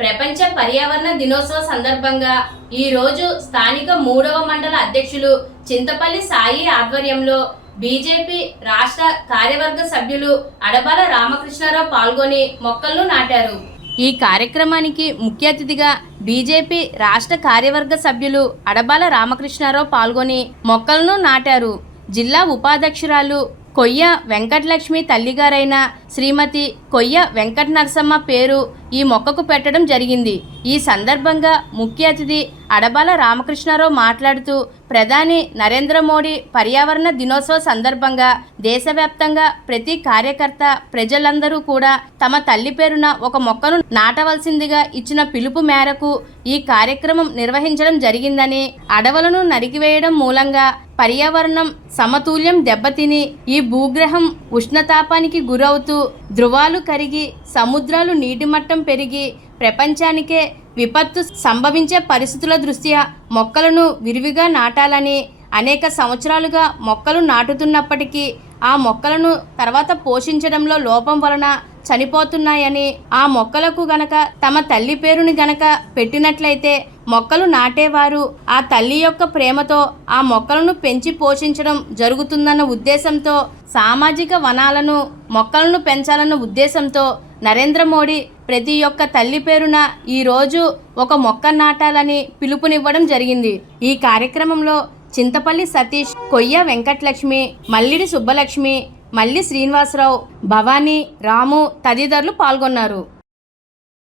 ప్రపంచ పర్యావరణ దినోత్సవ సందర్భంగా ఈ రోజు స్థానిక 3వ మండల అధ్యక్షులు చింతపల్లి సాయి ఆధ్వర్యంలో బీజేపీ రాష్ట్ర కార్యవర్గ సభ్యులు అడబాల రామకృష్ణారావు పాల్గొని మొక్కలను నాటారు. ఈ కార్యక్రమానికి ముఖ్య అతిథిగా బీజేపీ రాష్ట్ర కార్యవర్గ సభ్యులు అడబాల రామకృష్ణారావు పాల్గొని మొక్కలను నాటారు. జిల్లా ఉపాధ్యక్షురాలు కొయ్య వెంకటలక్ష్మి తల్లిగారైన శ్రీమతి కొయ్య వెంకట నరసమ్మ పేరు ఈ మొక్కకు పెట్టడం జరిగింది. ఈ సందర్భంగా ముఖ్య అతిథి అడబాల రామకృష్ణారావు మాట్లాడుతూ ప్రధాని నరేంద్ర మోడీ పర్యావరణ దినోత్సవ సందర్భంగా దేశవ్యాప్తంగా ప్రతి కార్యకర్త ప్రజలందరూ కూడా తమ తల్లి పేరున ఒక మొక్కను నాటవలసిందిగా ఇచ్చిన పిలుపు మేరకు ఈ కార్యక్రమం నిర్వహించడం జరిగిందని, అడవులను నరికివేయడం మూలంగా పర్యావరణం సమతుల్యం దెబ్బతిని ఈ భూగ్రహం ఉష్ణతాపానికి గురవుతూ ధృవాలు కరిగి సముద్రాలు నీటి మట్టం పెరిగి ప్రపంచానికే విపత్తు సంభవించే పరిస్థితుల దృష్ట్యా మొక్కలను విరివిగా నాటాలని, అనేక సంవత్సరాలుగా మొక్కలు నాటుతున్నప్పటికీ ఆ మొక్కలను తర్వాత పోషించడంలో లోపం వలన చనిపోతున్నాయని, ఆ మొక్కలకు గనక తమ తల్లి పేరుని గనక పెట్టినట్లయితే మొక్కలు నాటేవారు ఆ తల్లి యొక్క ప్రేమతో ఆ మొక్కలను పెంచి పోషించడం జరుగుతుందన్న ఉద్దేశంతో సామాజిక వనాలను మొక్కలను పెంచాలన్న ఉద్దేశంతో నరేంద్ర మోడీ ప్రతి ఒక్క తల్లి పేరున ఈరోజు ఒక మొక్క నాటాలని పిలుపునివ్వడం జరిగింది. ఈ కార్యక్రమంలో చింతపల్లి సతీష్, కొయ్య వెంకటలక్ష్మి, మల్లిడి సుబ్బలక్ష్మి, మల్లి శ్రీనివాసరావు, భవానీ, రాము తదితరులు పాల్గొన్నారు.